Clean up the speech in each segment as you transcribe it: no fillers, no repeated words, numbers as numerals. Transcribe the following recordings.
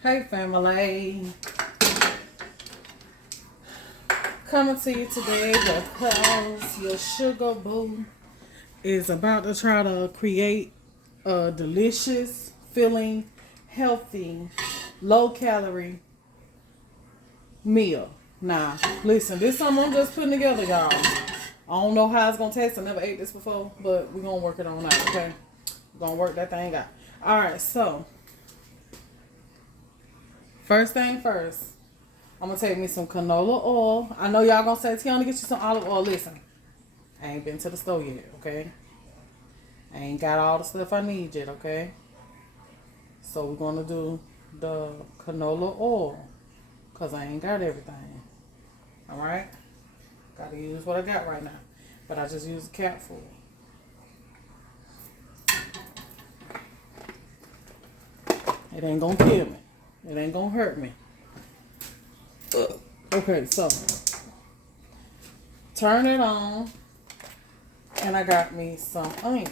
Hey family, coming to you today because your sugar boo is about to try to create a delicious, filling, healthy, low calorie meal. Now, listen, this is something I'm just putting together, y'all. I don't know how it's gonna taste. I never ate this before, but we're gonna work it on out, okay? We're gonna work that thing out. Alright, so first thing first. I'm gonna take me some canola oil. I know y'all gonna say, Tiana, get you some olive oil. Listen, I ain't been to the store yet, okay? I ain't got all the stuff I need yet, okay? So we're gonna do the canola oil, cause I ain't got everything. Alright? Gotta use what I got right now. But I just use a cap full. It ain't gonna kill me. It ain't gonna hurt me. Okay, so turn it on, and I got me some onion.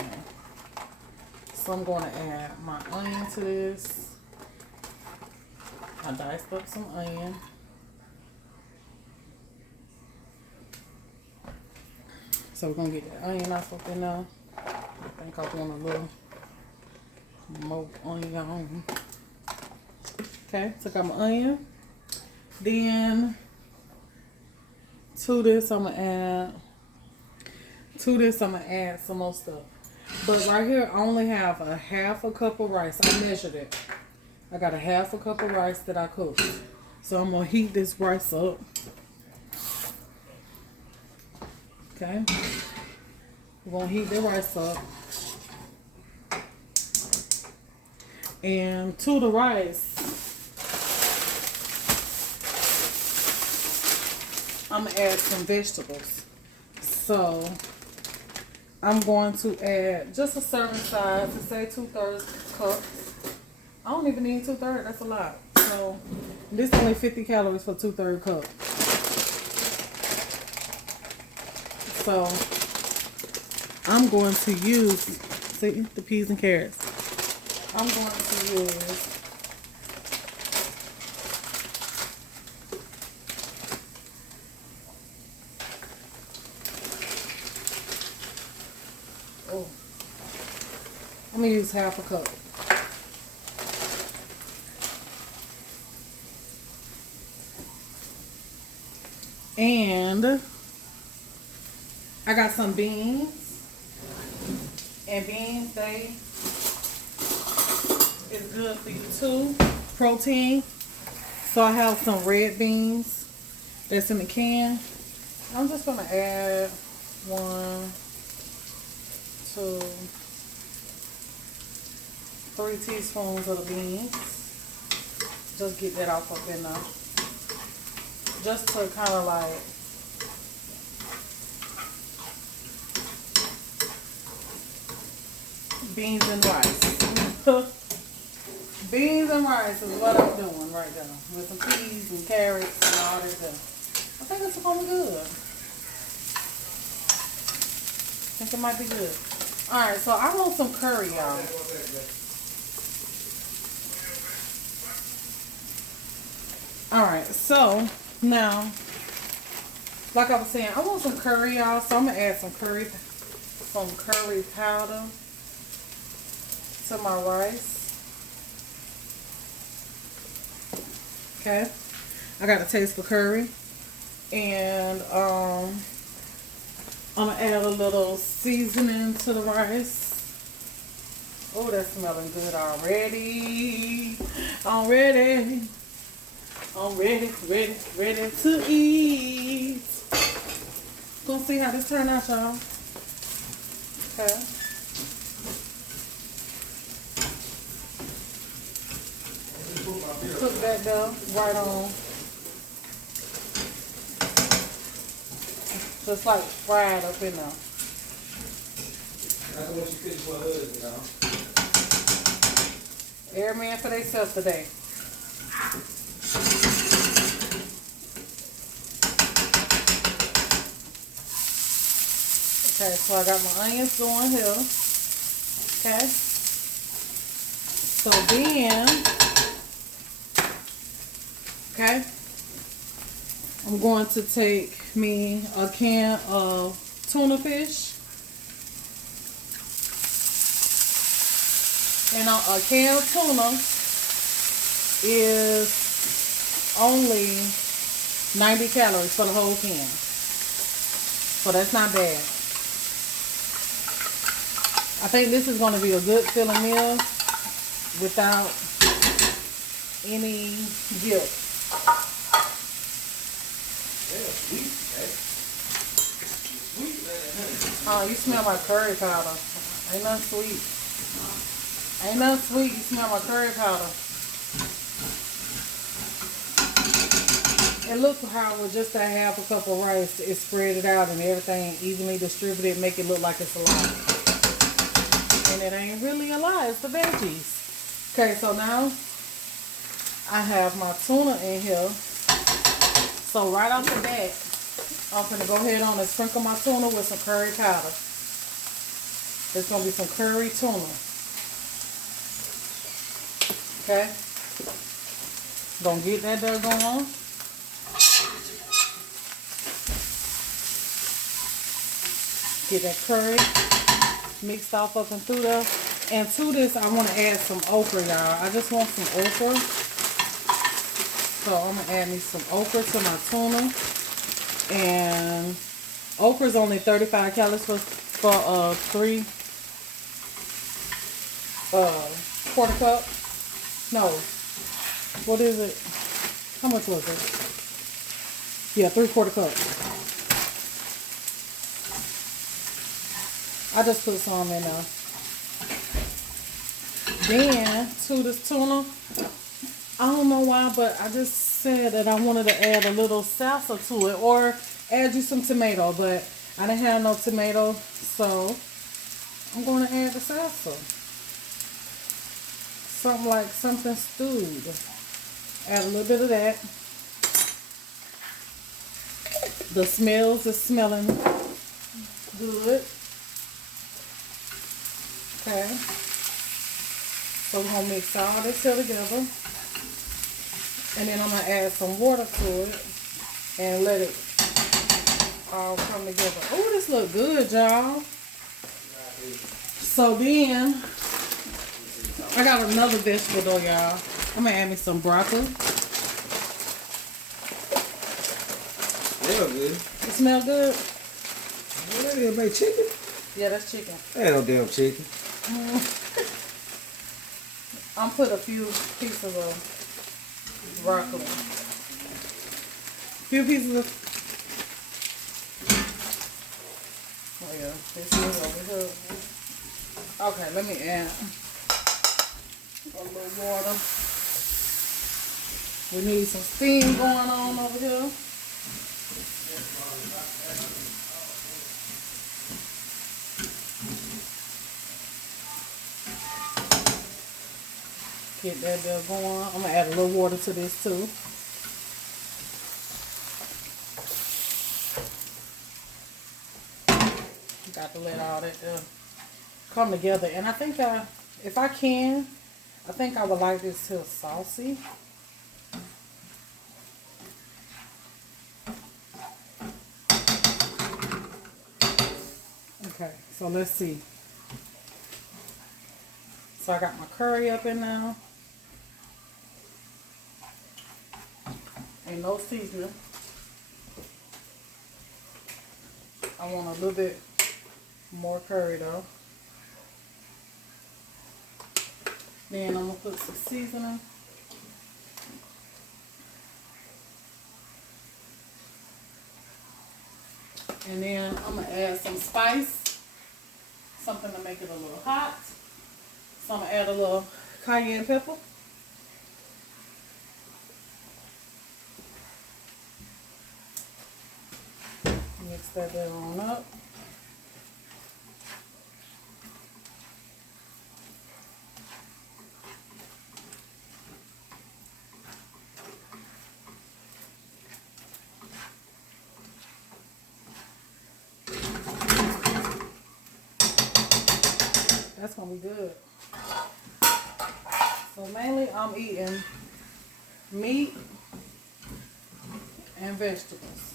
So I'm going to add my onion to this. I diced up some onion. So we're going to get that onion off up in there. I think I want a little more onion. Okay, took out my onion. Then to this I'm gonna add some more stuff. But right here I only have a half a cup of rice. I measured it. I got a half a cup of rice that I cooked. So I'm gonna heat this rice up. Okay. We're gonna heat the rice up. And to the rice, I'm going to add some vegetables. So, I'm going to add just a serving size, to say 2/3 cup. I don't even need 2/3, that's a lot. So, this is only 50 calories for 2/3 cup. So, I'm going to use, see, the peas and carrots. I'm going to use I'm going to use half a cup. And I got some beans. And beans, they is good for you too. Protein. So I have some red beans that's in the can. I'm just going to add 1, 2, 3 teaspoons of the beans. Just get that off up in there. Just to kind of like beans and rice. Beans and rice is what I'm doing right now. With some peas and carrots and all that stuff. I think it's gonna be good. I think it might be good. Alright, so I want some curry, y'all. Alright, so now, like I was saying, I want some curry, y'all. So I'm gonna add some curry powder to my rice. Okay, I got a taste for curry, and I'm gonna add a little seasoning to the rice. Oh, that's smelling good already. I'm ready to eat. Gonna see how this turn out, y'all. Okay. Cook that dough right on. Just like fried up in there. That's what you cook for her, you know. Every man for themselves today. Okay, so I got my onions going here. Okay. So then Okay. I'm going to take me a can of tuna fish. And a can of tuna is only 90 calories for the whole can. So that's not bad. I think this is going to be a good filling meal without any guilt. Oh, you smell my curry powder. Ain't nothing sweet. Ain't nothing sweet. You smell my curry powder. It looks how with just a half a cup of rice, it spread it out and everything evenly distributed, make it look like it's a lot. And it ain't really a lot. It's the veggies. Okay, so now I have my tuna in here. So right off the bat, I'm going to go ahead on and sprinkle my tuna with some curry powder. There's going to be some curry tuna. Okay. Gonna get that there going on. Get that curry mixed off up and through there. And to this, I want to add some okra, y'all. I just want some okra. So I'm going to add me some okra to my tuna. And okra is only 35 calories for 3 quarter cup. No. What is it? How much was it? Yeah, 3/4 cup. I just put some in there. Then, to this tuna, I don't know why, but I just said that I wanted to add a little salsa to it, or add you some tomato, but I didn't have no tomato, so I'm going to add the salsa. Something like something stewed. Add a little bit of that. The smells is smelling good. Okay. So we're going to mix all this here together. And then I'm going to add some water to it. And let it all come together. Oh, this look good, y'all. So then, I got another vegetable though, y'all. I'm going to add me some broccoli. Smell good. It smell good? What that is, made chicken? Yeah, that's chicken. That ain't no damn chicken. I'm put a few pieces of broccoli. Few pieces of... Oh yeah, this is over here. Okay, let me add a little water. We need some steam going on over here. Get that there going. I'm gonna add a little water to this too. Got to let all that come together. And I think if I can, I think I would like this to saucy. Okay, so let's see. So I got my curry up in now. Ain't no seasoning. I want a little bit more curry though. Then I'm gonna put some seasoning. And then I'm gonna add some spice, something to make it a little hot. So I'm gonna add a little cayenne pepper. Mix that there on up. That's gonna be good. So mainly I'm eating meat and vegetables.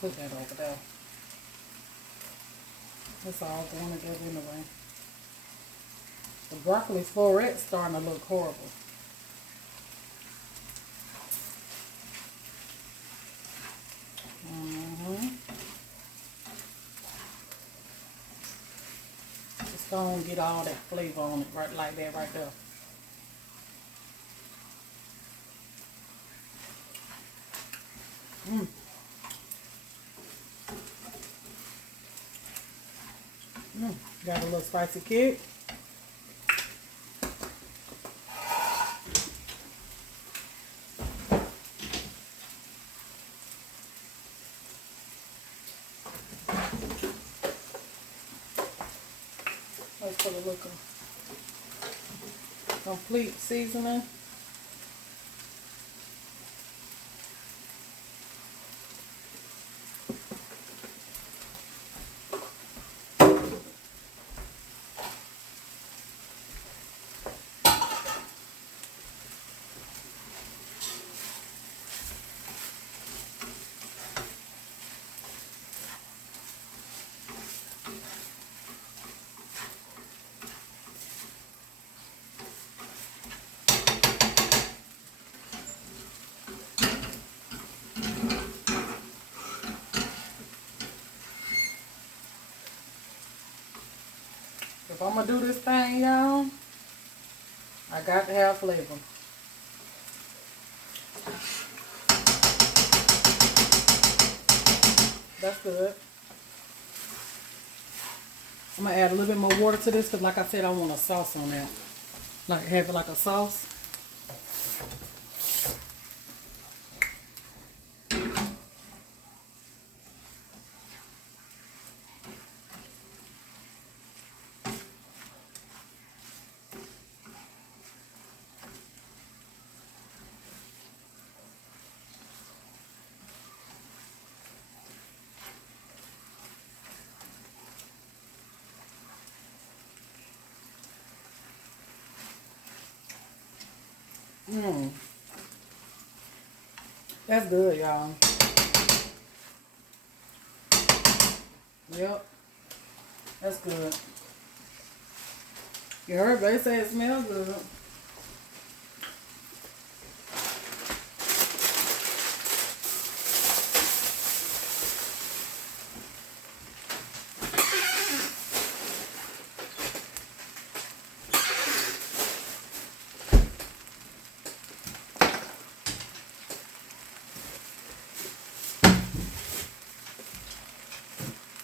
Put that over there. It's all going together anyway. The broccoli floret's starting to look horrible. Just gonna get all that flavor on it right like that right there. Got a little spicy kick. Let's put a little complete seasoning. If I'm gonna do this thing, y'all, I got to have flavor. That's good. I'm gonna add a little bit more water to this because, like I said, I want a sauce on that. Like have it like a sauce. That's good, y'all. Yep. That's good. You heard they say it smells good.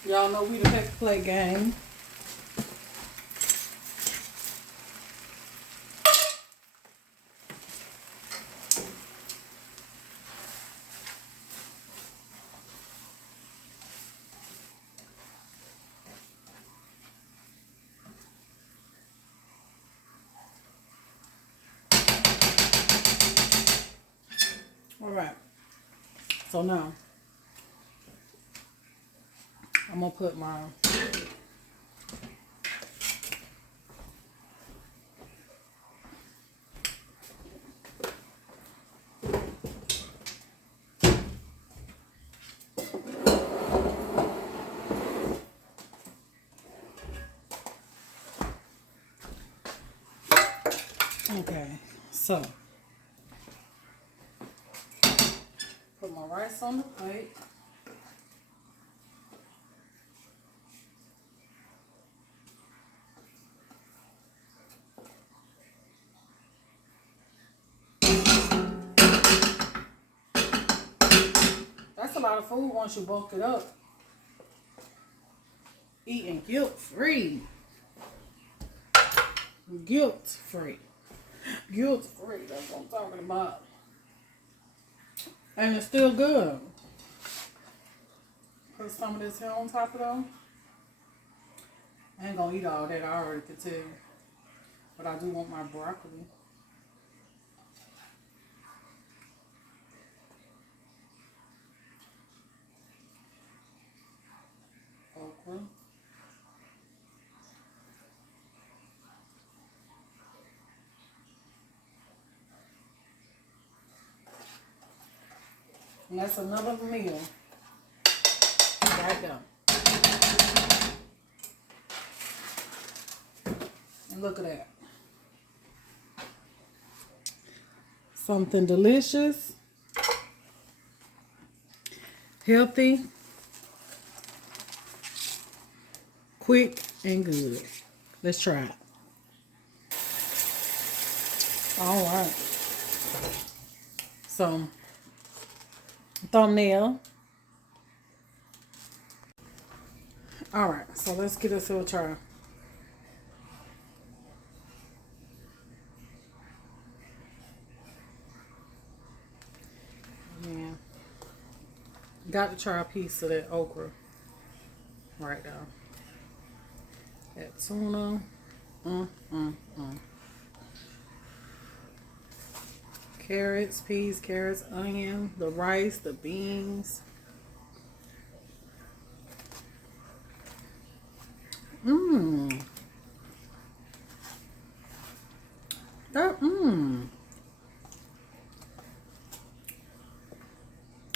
Y'all know we the Pack Play game. All right. So now I'm gonna put my okay, so put my rice on the plate. That's a lot of food once you bulk it up. Eating guilt-free. Guilt-free. Guilt-free. That's what I'm talking about. And it's still good. Put some of this here on top of them. I ain't gonna eat all that. I already could tell. But I do want my broccoli. Okra. And that's another meal. Right there. And look at that. Something delicious. Healthy. Quick and good. Let's try it. All right. So, thumbnail. All right. So let's get this to a try. Yeah. Got to try a piece of that okra right now. That tuna. Carrots, peas, carrots, onion, the rice, the beans. That,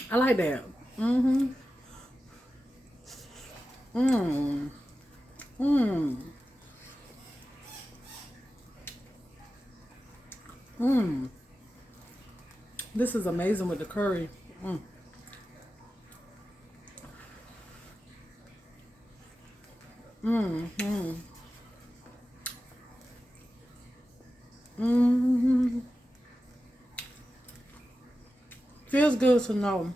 I like that. This is amazing with the curry. Feels good to know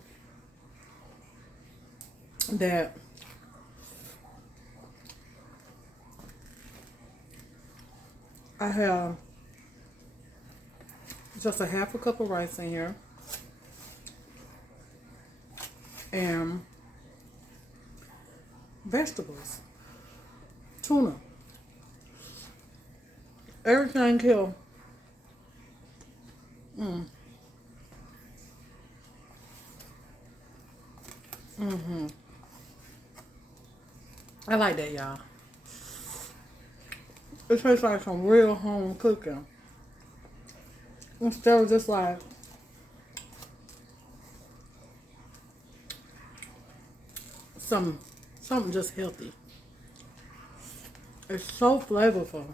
that I have just a half a cup of rice in here and vegetables, tuna, everything here. I like that, y'all. It tastes like some real home cooking. Instead of just like something just healthy. It's so flavorful.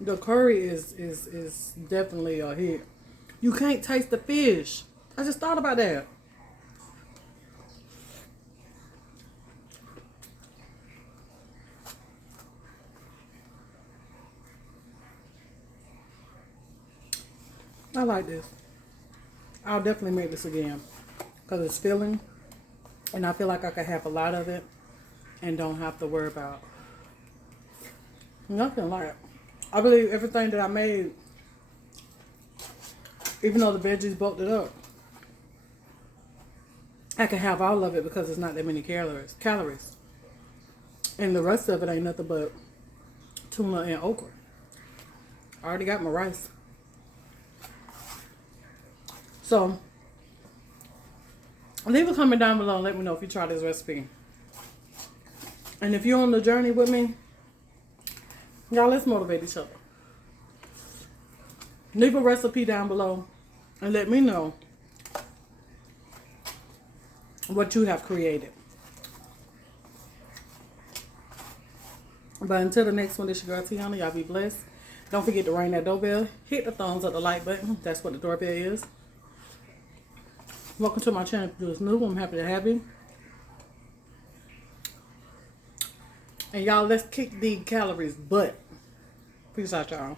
The curry is definitely a hit. You can't taste the fish. I just thought about that. I like this. I'll definitely make this again because it's filling and I feel like I could have a lot of it and don't have to worry about nothing. Like, I believe everything that I made, even though the veggies bulked it up, I can have all of it because it's not that many calories. And the rest of it ain't nothing but tuna and okra. I already got my rice. So, leave a comment down below and let me know if you try this recipe. And if you're on the journey with me, y'all, let's motivate each other. Leave a recipe down below and let me know what you have created. But until the next one, this your girl Tiana. Y'all be blessed. Don't forget to ring that doorbell. Hit the thumbs up, the like button. That's what the doorbell is. Welcome to my channel. If you're just new, I'm happy to have you. And y'all, let's kick the calories butt. Peace out, y'all.